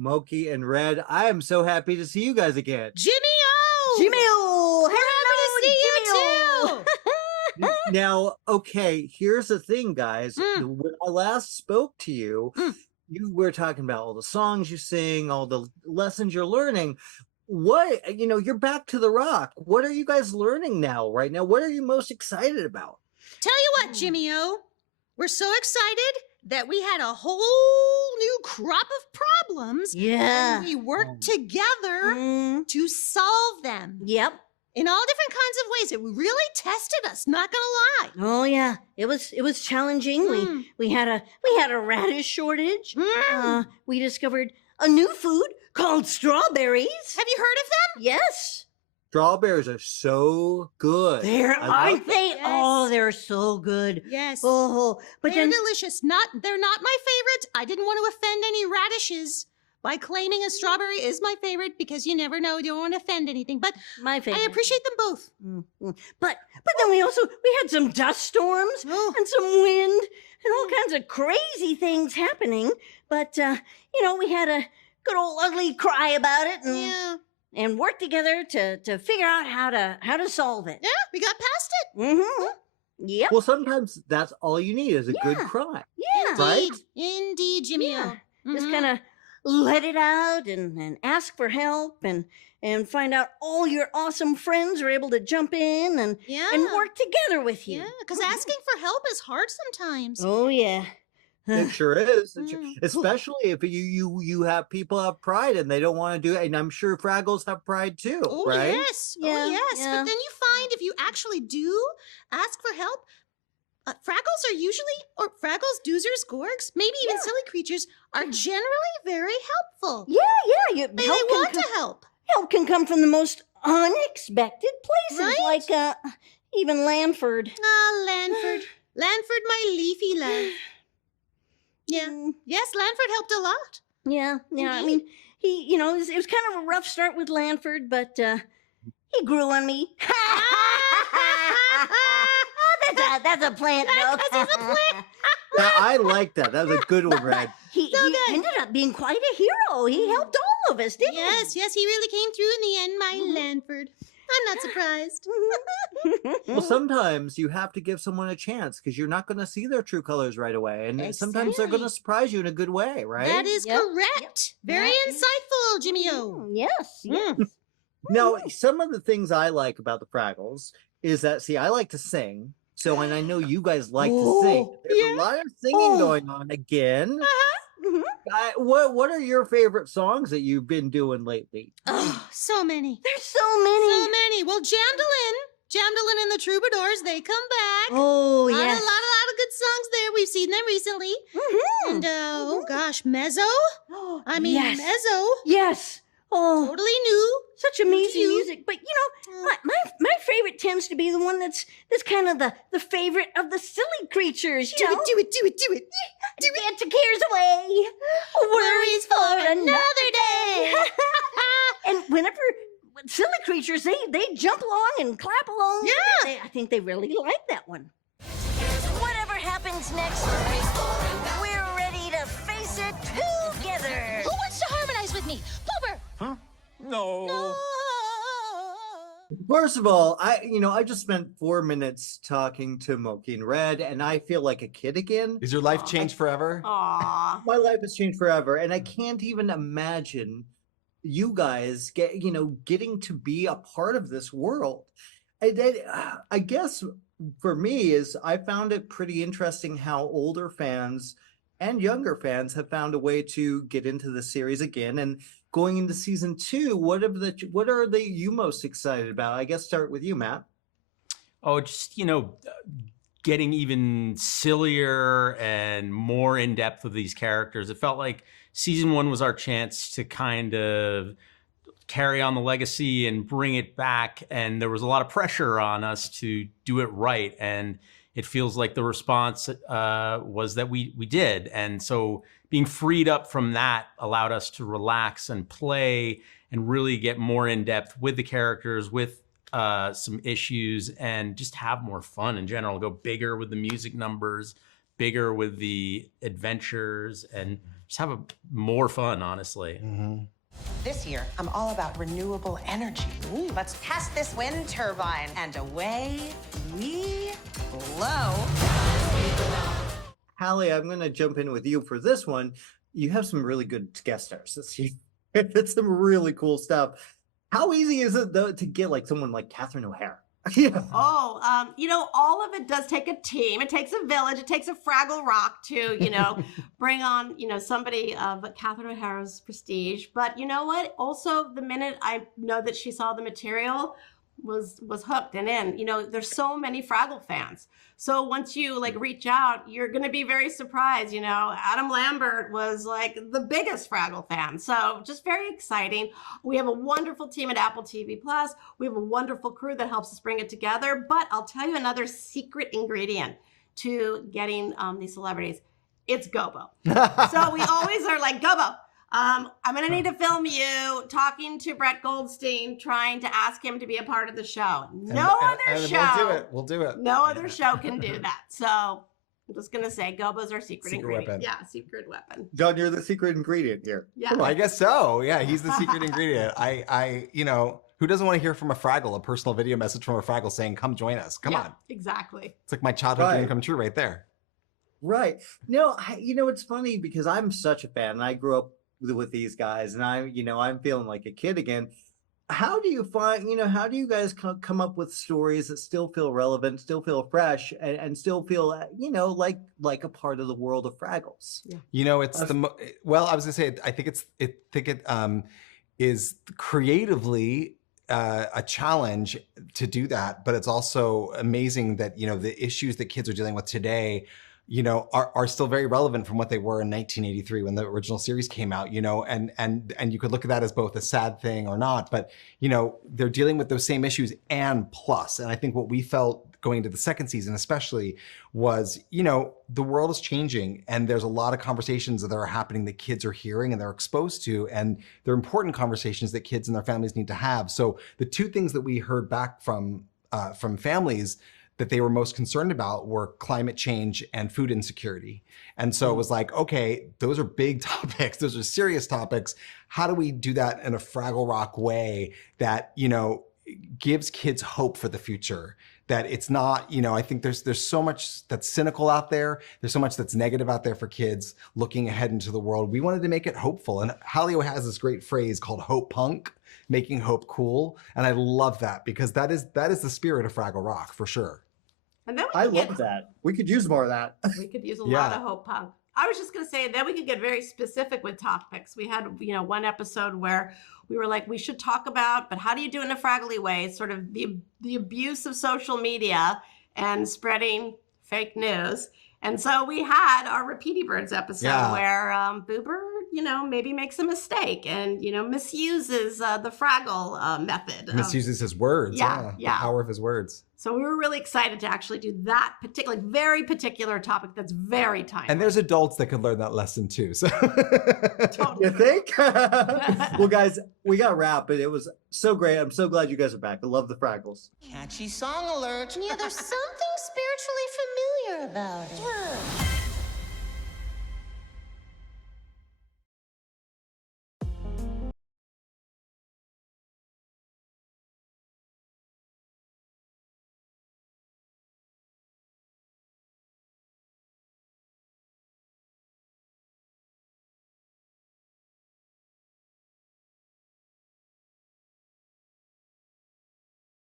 Mokey and Red. I am so happy to see you guys again. Jimmy-O! Jimmy-O! We're happy to see you too! Now, okay, here's the thing, guys. When I last spoke to you, you were talking about all the songs you sing, all the lessons you're learning. What, you're back to the rock. What are you guys learning now, right now? What are you most excited about? Tell you what, Jimmy-O, we're so excited that we had a whole new crop of problems. Yeah. And we worked together to solve them. Yep. In all different kinds of ways. It really tested us, not gonna lie. Oh yeah, it was challenging. We had a radish shortage. We discovered a new food called strawberries. Have you heard of them? Yes. Strawberries are so good. Aren't they? Yes. Oh, they're so good. Yes. Oh, but they're then delicious. They're not my favorite. I didn't want to offend any radishes by claiming a strawberry is my favorite because you never know. You don't want to offend anything. But my favorite. I appreciate them both. But then we had some dust storms and some wind and all kinds of crazy things happening. But we had a good old ugly cry about it and work together to figure out how to solve it. Yeah, we got past it. Yep. Well, sometimes that's all you need is a good cry. Yeah. Right? Indeed, Jimmy-O. Just kind of let it out and ask for help and find out all your awesome friends are able to jump in and work together with you. Yeah, because asking for help is hard sometimes. Oh, yeah. It sure is. Especially if you have people have pride and they don't want to do it. And I'm sure Fraggles have pride too, Oh, right? yes. Yeah, Oh, yes. yeah. But then you find if you actually do ask for help, Fraggles are usually, or Fraggles, Doozers, Gorgs, maybe even silly creatures, are generally very helpful. Yeah. They want to help. Help can come from the most unexpected places, Right? like even Lanford. Ah, Lanford. Lanford, my leafy love. Yeah. Yes, Lanford helped a lot. Yeah. I mean, he, it was kind of a rough start with Lanford, but he grew on me. That's a plant joke. He's a plant. Yeah, I like that. That was a good one, Red. He ended up being quite a hero. He helped all of us, didn't he? Yes, he really came through in the end, my Lanford. I'm not surprised. Well, sometimes you have to give someone a chance because you're not going to see their true colors right away. And sometimes they're going to surprise you in a good way, right? That is correct. Very insightful, Jimmy-O. Yes. Now, some of the things I like about the Fraggles is that, I like to sing. So, and I know you guys like to sing. There's a lot of singing going on again. What are your favorite songs that you've been doing lately? Oh, so many. There's so many. So many. Well, Jamdalin and the Troubadours, they come back. Oh, A lot yes. of good songs there. We've seen them recently. And, oh gosh, Mezzo. I mean, Yes. Mezzo. Yes. Oh, Totally new. such amazing music. But my favorite tends to be the one that's kind of the favorite of the silly creatures. Do it. Get your cares away. Worries for another day. And whenever silly creatures, they jump along and clap along. Yeah. I think they really like that one. Whatever happens next, we're ready to face it together. Who wants to harmonize with me? Pooper. Huh? No. First of all, I just spent 4 minutes talking to Mokey and Red, and I feel like a kid again. Is your life changed forever? Aww. My life has changed forever, and I can't even imagine you guys getting to be a part of this world. I guess for me is I found it pretty interesting how older fans and younger fans have found a way to get into the series again. And going into season 2, what are you most excited about? I guess start with you, Matt. Oh, just, getting even sillier and more in depth with these characters. It felt like season 1 was our chance to kind of carry on the legacy and bring it back. And there was a lot of pressure on us to do it right. And it feels like the response was that we did. And so being freed up from that allowed us to relax and play and really get more in depth with the characters, with some issues, and just have more fun in general. Go bigger with the music numbers, bigger with the adventures, and have more fun, honestly. This year, I'm all about renewable energy. Let's test this wind turbine, and away we blow. Halle, I'm going to jump in with you for this one. You have some really good guest stars this year. It's some really cool stuff. How easy is it, though, to get like someone like Catherine O'Hara? Yeah. Oh, all of it does take a team. It takes a village. It takes a Fraggle Rock to, bring on, somebody of Catherine O'Hara's prestige. But you know what? Also, the minute I know that she saw the material, was hooked and in. There's so many Fraggle fans. So once you reach out, you're going to be very surprised. Adam Lambert was the biggest Fraggle fan. So just very exciting. We have a wonderful team at Apple TV Plus. We have a wonderful crew that helps us bring it together. But I'll tell you another secret ingredient to getting these celebrities. It's Gobo. So we always are like, Gobo, I'm going to need to film you talking to Brett Goldstein, trying to ask him to be a part of the show. No other show. We'll do it. No other show can do that. So I'm just going to say Gobo's our secret ingredient. Weapon. Yeah, secret weapon. John, you're the secret ingredient here. Yeah. Well, I guess so. Yeah, he's the secret ingredient. Who doesn't want to hear from a Fraggle, a personal video message from a Fraggle saying, come join us. Come on. Exactly. It's like my childhood dream come true right there. Right. No, it's funny because I'm such a fan and I grew up with these guys and I'm feeling like a kid again. How do you find, how do you guys come up with stories that still feel relevant, still feel fresh and still feel, like a part of the world of Fraggles? Yeah. It's well, I was gonna say, I think it is creatively a challenge to do that, but it's also amazing that, the issues that kids are dealing with today are still very relevant from what they were in 1983 when the original series came out, and you could look at that as both a sad thing or not, but, they're dealing with those same issues and plus. And I think what we felt going into the second season especially was, the world is changing and there's a lot of conversations that are happening that kids are hearing and they're exposed to, and they're important conversations that kids and their families need to have. So the two things that we heard back from families that they were most concerned about were climate change and food insecurity. And so it was like, okay, those are big topics. Those are serious topics. How do we do that in a Fraggle Rock way that, gives kids hope for the future? That it's not, I think there's so much that's cynical out there. There's so much that's negative out there for kids looking ahead into the world. We wanted to make it hopeful. And Halle has this great phrase called hope punk, making hope cool. And I love that because that is the spirit of Fraggle Rock for sure. And then I love that. We could use more of that. We could use a lot of hope punk. I was just going to say, then we could get very specific with topics. We had, one episode where we were like, we should talk about, but how do you do it in a Fraggly way? Sort of the abuse of social media and spreading fake news. And so we had our Repeaty Birds episode where Boober, maybe makes a mistake and, misuses the Fraggle method. Misuses his words. Yeah. The power of his words. So we were really excited to actually do that very particular topic that's very timely. And there's adults that could learn that lesson too. So Totally. You think? Well, guys, we got wrapped, but it was so great. I'm so glad you guys are back. I love the Fraggles. Catchy song alert. Yeah, there's something spiritually familiar about it.